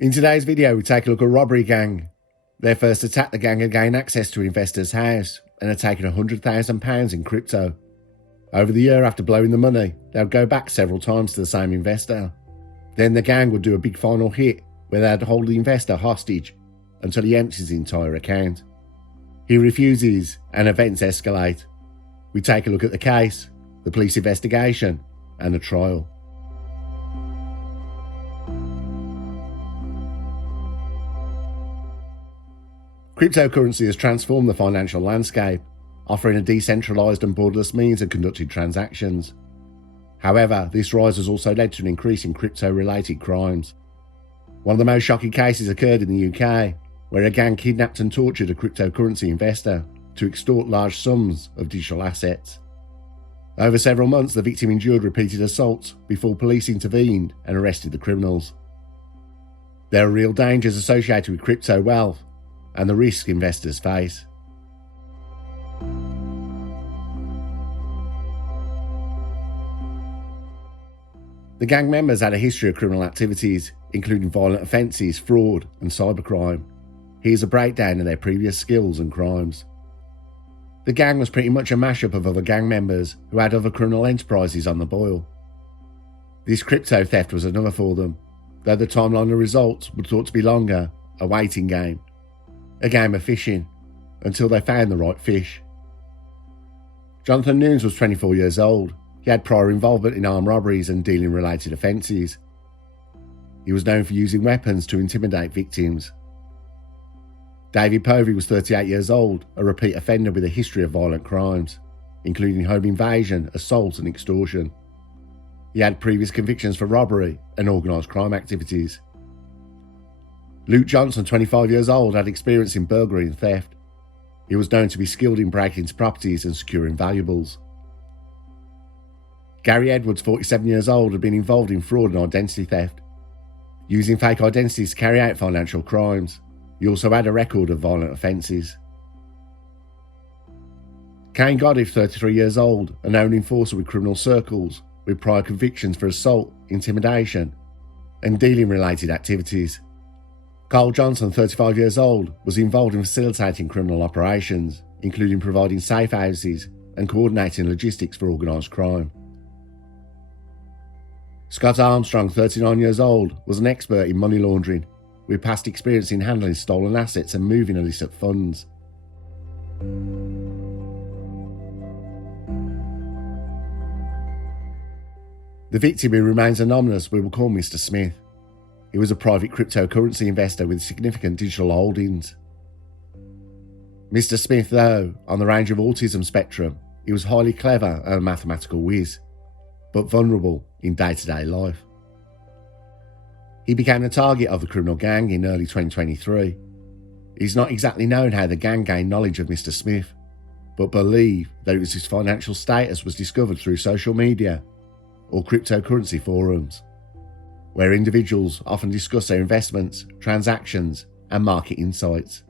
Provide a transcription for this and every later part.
In today's video, we take a look at Robbery Gang. They first attacked the gang and gained access to an investor's house and had taken £100,000 in crypto. Over the year after blowing the money, they would go back several times to the same investor. Then the gang would do a big final hit where they'd hold the investor hostage until he empties his entire account. He refuses and events escalate. We take a look at the case, the police investigation and the trial. Cryptocurrency has transformed the financial landscape, offering a decentralised and borderless means of conducting transactions. However, this rise has also led to an increase in crypto-related crimes. One of the most shocking cases occurred in the UK, where a gang kidnapped and tortured a cryptocurrency investor to extort large sums of digital assets. Over several months, the victim endured repeated assaults before police intervened and arrested the criminals. There are real dangers associated with crypto wealth and the risk investors face. The gang members had a history of criminal activities, including violent offences, fraud and cybercrime. Here's a breakdown of their previous skills and crimes. The gang was pretty much a mashup of other gang members who had other criminal enterprises on the boil. This crypto theft was another for them, though the timeline of results would thought to be longer, a waiting game. A game of fishing, until they found the right fish. Jonathan Nunes was 24 years old. He had prior involvement in armed robberies and dealing-related offences. He was known for using weapons to intimidate victims. David Povey was 38 years old, a repeat offender with a history of violent crimes, including home invasion, assault and extortion. He had previous convictions for robbery and organised crime activities. Luke Johnson, 25 years old, had experience in burglary and theft. He was known to be skilled in breaking into properties and securing valuables. Gary Edwards, 47 years old, had been involved in fraud and identity theft, using fake identities to carry out financial crimes. He also had a record of violent offences. Kane Goddiff, 33 years old, a known enforcer with criminal circles, with prior convictions for assault, intimidation and dealing-related activities. Carl Johnson, 35 years old, was involved in facilitating criminal operations, including providing safe houses and coordinating logistics for organised crime. Scott Armstrong, 39 years old, was an expert in money laundering, with past experience in handling stolen assets and moving illicit funds. The victim, who remains anonymous, we will call Mr. Smith. He was a private cryptocurrency investor with significant digital holdings. Mr. Smith, though, on the range of autism spectrum, he was highly clever and a mathematical whiz, but vulnerable in day-to-day life. He became the target of the criminal gang in early 2023. It is not exactly known how the gang gained knowledge of Mr. Smith, but believe that it was his financial status was discovered through social media or cryptocurrency forums, where individuals often discuss their investments, transactions and market insights.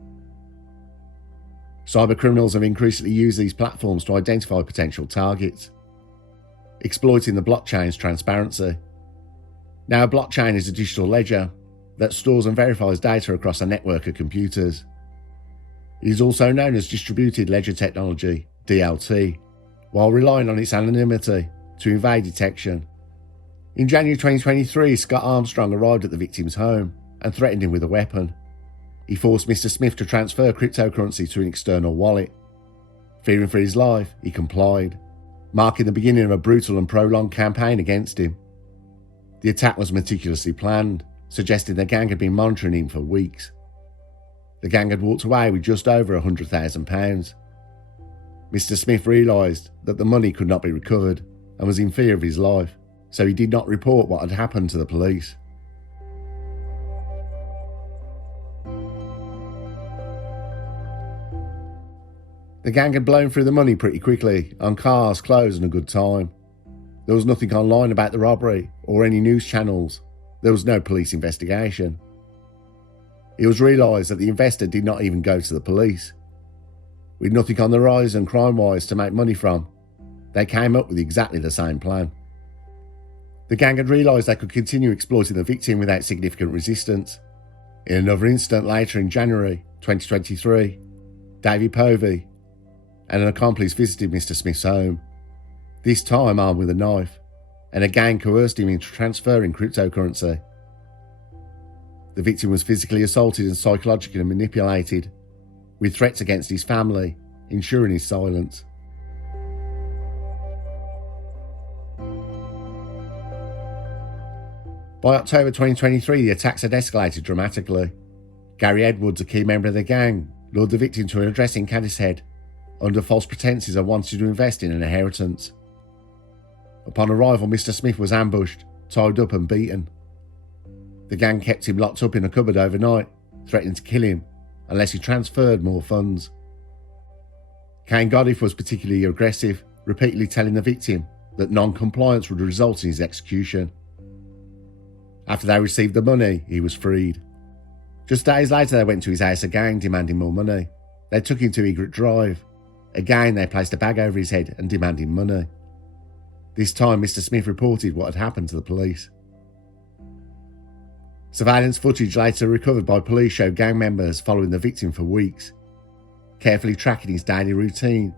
Cybercriminals have increasingly used these platforms to identify potential targets, exploiting the blockchain's transparency. Now, a blockchain is a digital ledger that stores and verifies data across a network of computers. It is also known as distributed ledger technology, DLT, while relying on its anonymity to evade detection. In January 2023, Scott Armstrong arrived at the victim's home and threatened him with a weapon. He forced Mr. Smith to transfer cryptocurrency to an external wallet. Fearing for his life, he complied, marking the beginning of a brutal and prolonged campaign against him. The attack was meticulously planned, suggesting the gang had been monitoring him for weeks. The gang had walked away with just over £100,000. Mr. Smith realised that the money could not be recovered and was in fear of his life, so he did not report what had happened to the police. The gang had blown through the money pretty quickly on cars, clothes and a good time. There was nothing online about the robbery or any news channels. There was no police investigation. It was realised that the investor did not even go to the police. With nothing on the horizon crime-wise to make money from, they came up with exactly the same plan. The gang had realised they could continue exploiting the victim without significant resistance, In another incident later in January 2023, David Povey and an accomplice visited Mr. Smith's home, this time armed with a knife, and a gang coerced him into transferring cryptocurrency. The victim was physically assaulted and psychologically manipulated, with threats against his family, ensuring his silence. By October 2023, the attacks had escalated dramatically. Gary Edwards, a key member of the gang, lured the victim to an address in Cadishead under false pretenses of wanting to invest in an inheritance. Upon arrival, Mr. Smith was ambushed, tied up and beaten. The gang kept him locked up in a cupboard overnight, threatening to kill him unless he transferred more funds. Cain Goddiff was particularly aggressive, repeatedly telling the victim that non-compliance would result in his execution. After they received the money, he was freed. Just days later, they went to his house again, demanding more money. They took him to Egret Drive. Again, they placed a bag over his head and demanded money. This time, Mr. Smith reported what had happened to the police. Surveillance footage later recovered by police showed gang members following the victim for weeks, carefully tracking his daily routine.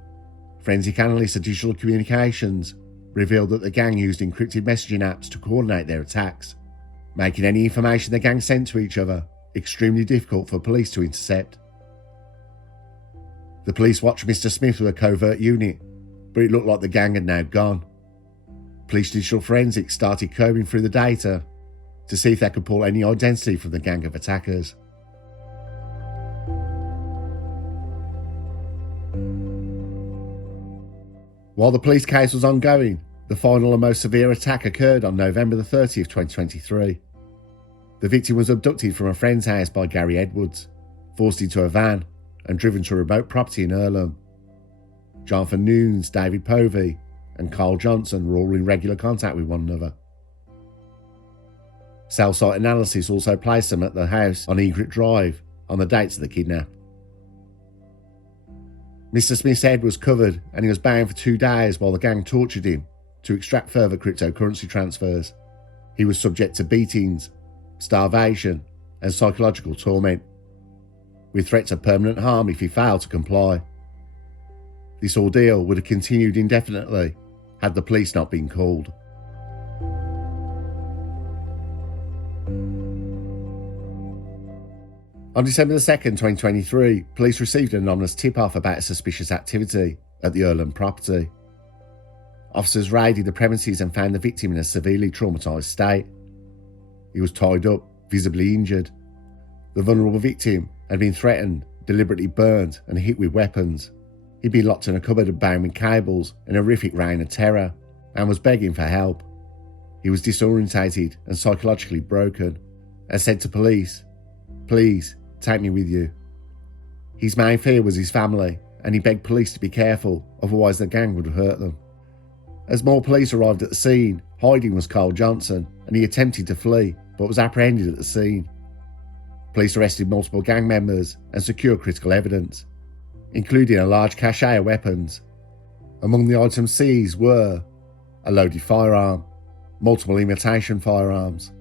Forensic analysts of digital communications revealed that the gang used encrypted messaging apps to coordinate their attacks, making any information the gang sent to each other extremely difficult for police to intercept. The police watched Mr. Smith with a covert unit, but it looked like the gang had now gone. Police digital forensics started combing through the data to see if they could pull any identity from the gang of attackers. While the police case was ongoing, the final and most severe attack occurred on November the 30th, 2023. The victim was abducted from a friend's house by Gary Edwards, forced into a van, and driven to a remote property in Earlham. Jonathan Nunes, David Povey, and Carl Johnson were all in regular contact with one another. Cell site analysis also placed them at the house on Egret Drive on the dates of the kidnap. Mr. Smith's head was covered and he was bound for 2 days while the gang tortured him to extract further cryptocurrency transfers. He was subject to beatings, starvation, and psychological torment, with threats of permanent harm if he failed to comply. This ordeal would have continued indefinitely had the police not been called. On December 2nd, 2023, police received an anonymous tip-off about a suspicious activity at the Earlham property. Officers raided the premises and found the victim in a severely traumatised state. He was tied up, visibly injured. The vulnerable victim had been threatened, deliberately burned and hit with weapons. He'd been locked in a cupboard and bound with cables in a horrific reign of terror and was begging for help. He was disorientated and psychologically broken and said to police, "Please, take me with you." His main fear was his family, and he begged police to be careful, otherwise the gang would hurt them. As more police arrived at the scene, hiding was Carl Johnson, and he attempted to flee, but was apprehended at the scene. Police arrested multiple gang members and secured critical evidence, including a large cache of weapons. Among the items seized were a loaded firearm, multiple imitation firearms,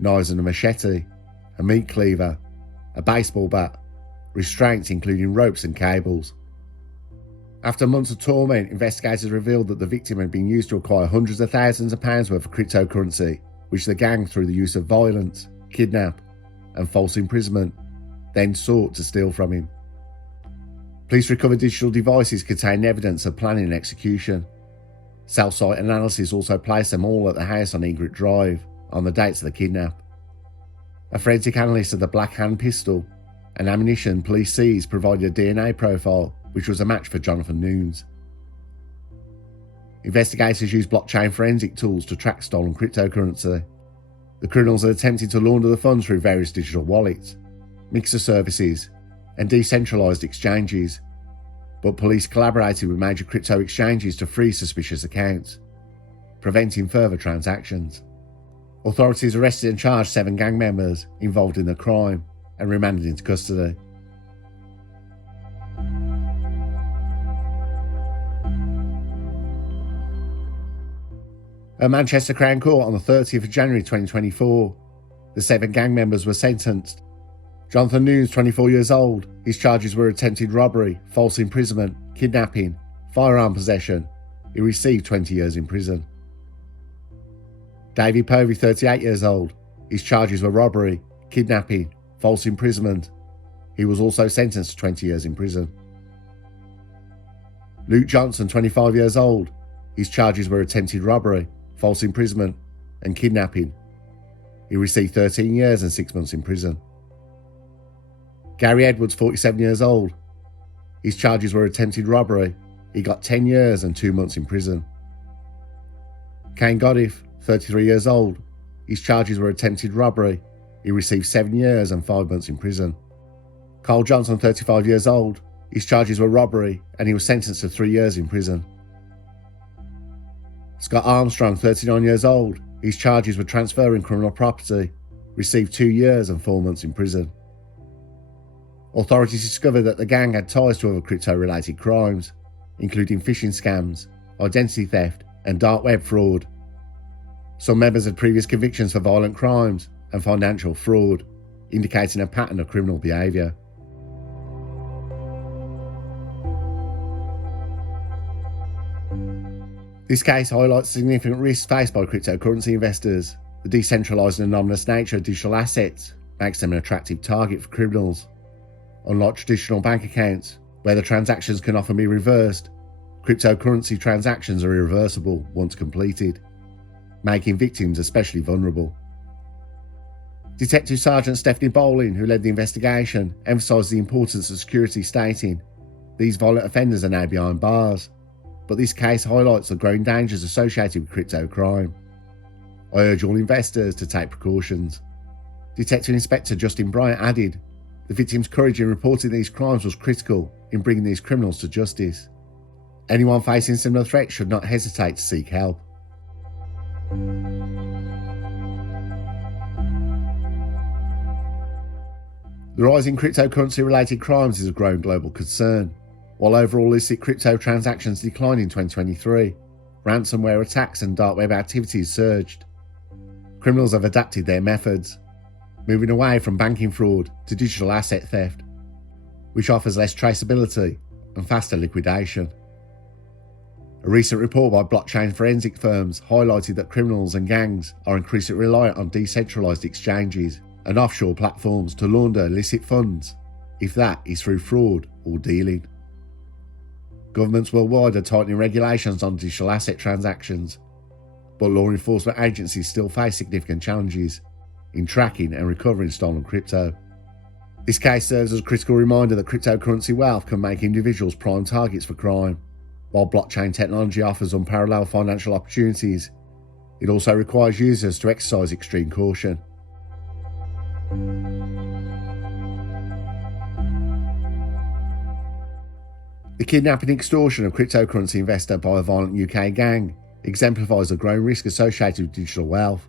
knives and a machete, a meat cleaver, a baseball bat, restraints including ropes and cables. After months of torment, investigators revealed that the victim had been used to acquire hundreds of thousands of pounds worth of cryptocurrency, which the gang, through the use of violence, kidnap, and false imprisonment, then sought to steal from him. Police recovered digital devices containing evidence of planning and execution. Cell site analysis also placed them all at the house on Egret Drive on the dates of the kidnap. A forensic analyst of the Black Hand pistol and ammunition police seized provided a DNA profile which was a match for Jonathan Nunes. Investigators used blockchain forensic tools to track stolen cryptocurrency. The criminals had attempted to launder the funds through various digital wallets, mixer services, and decentralised exchanges, but police collaborated with major crypto exchanges to freeze suspicious accounts, preventing further transactions. Authorities arrested and charged 7 gang members involved in the crime and remanded into custody. At Manchester Crown Court on the 30th of January 2024, the 7 gang members were sentenced. Jonathan Nunes, 24 years old. His charges were attempted robbery, false imprisonment, kidnapping, firearm possession. He received 20 years in prison. David Povey, 38 years old. His charges were robbery, kidnapping, false imprisonment. He was also sentenced to 20 years in prison. Luke Johnson, 25 years old. His charges were attempted robbery, false imprisonment, and kidnapping. He received 13 years and 6 months in prison. Gary Edwards, 47 years old. His charges were attempted robbery. He got 10 years and 2 months in prison. Kane Goddiff, 33 years old. His charges were attempted robbery. He received 7 years and 5 months in prison. Carl Johnson, 35 years old. His charges were robbery and he was sentenced to 3 years in prison. Scott Armstrong, 39 years old. His charges were transferring criminal property. Received 2 years and 4 months in prison. Authorities discovered that the gang had ties to other crypto-related crimes, including phishing scams, identity theft, and dark web fraud. Some members had previous convictions for violent crimes and financial fraud, indicating a pattern of criminal behaviour. This case highlights significant risks faced by cryptocurrency investors. The decentralised and anonymous nature of digital assets makes them an attractive target for criminals. Unlike traditional bank accounts, where the transactions can often be reversed, cryptocurrency transactions are irreversible once completed, making victims especially vulnerable. Detective Sergeant Stephanie Bowling, who led the investigation, emphasised the importance of security, stating, "These violent offenders are now behind bars, but this case highlights the growing dangers associated with crypto crime. I urge all investors to take precautions." Detective Inspector Justin Bryant added, "The victim's courage in reporting these crimes was critical in bringing these criminals to justice. Anyone facing similar threats should not hesitate to seek help." The rise in cryptocurrency-related crimes is a growing global concern. While overall illicit crypto transactions declined in 2023, ransomware attacks and dark web activities surged. Criminals have adapted their methods, moving away from banking fraud to digital asset theft, which offers less traceability and faster liquidation. A recent report by blockchain forensic firms highlighted that criminals and gangs are increasingly reliant on decentralised exchanges and offshore platforms to launder illicit funds, if that is through fraud or dealing. Governments worldwide are tightening regulations on digital asset transactions, but law enforcement agencies still face significant challenges in tracking and recovering stolen crypto. This case serves as a critical reminder that cryptocurrency wealth can make individuals prime targets for crime. While blockchain technology offers unparalleled financial opportunities, it also requires users to exercise extreme caution. The kidnapping and extortion of cryptocurrency investor by a violent UK gang exemplifies the growing risk associated with digital wealth.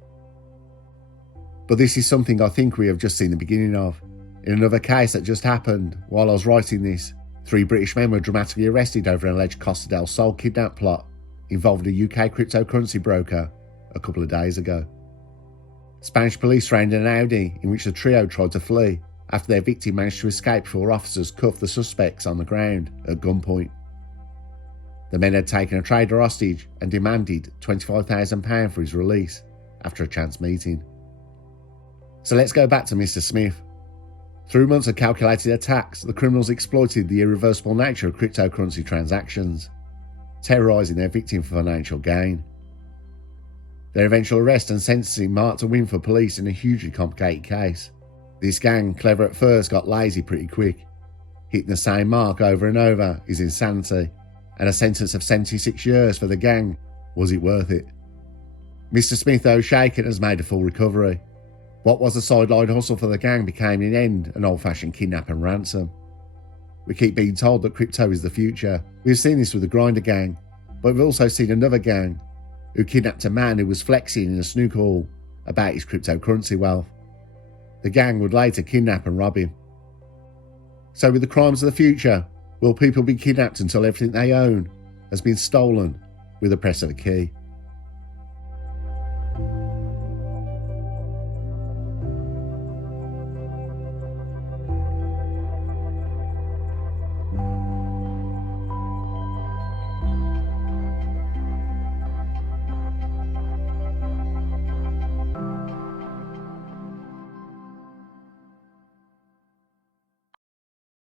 But this is something I think we have just seen the beginning of. In another case that just happened while I was writing this, 3 British men were dramatically arrested over an alleged Costa del Sol kidnap plot involving a UK cryptocurrency broker a couple of days ago. Spanish police raided an Audi in which the trio tried to flee after their victim managed to escape before officers cuffed the suspects on the ground at gunpoint. The men had taken a trader hostage and demanded £25,000 for his release after a chance meeting. So let's go back to Mr. Smith. Through months of calculated attacks, the criminals exploited the irreversible nature of cryptocurrency transactions, terrorising their victim for financial gain. Their eventual arrest and sentencing marked a win for police in a hugely complicated case. This gang, clever at first, got lazy pretty quick. Hitting the same mark over and over is insanity, and a sentence of 76 years for the gang, was it worth it? Mr. Smith, though shaken, has made a full recovery. What was a sideline hustle for the gang became in the end an old-fashioned kidnap and ransom. We keep being told that crypto is the future. We've seen this with the Grinder gang, but we've also seen another gang who kidnapped a man who was flexing in a snooker hall about his cryptocurrency wealth. The gang would later kidnap and rob him. So with the crimes of the future, will people be kidnapped until everything they own has been stolen with the press of a key?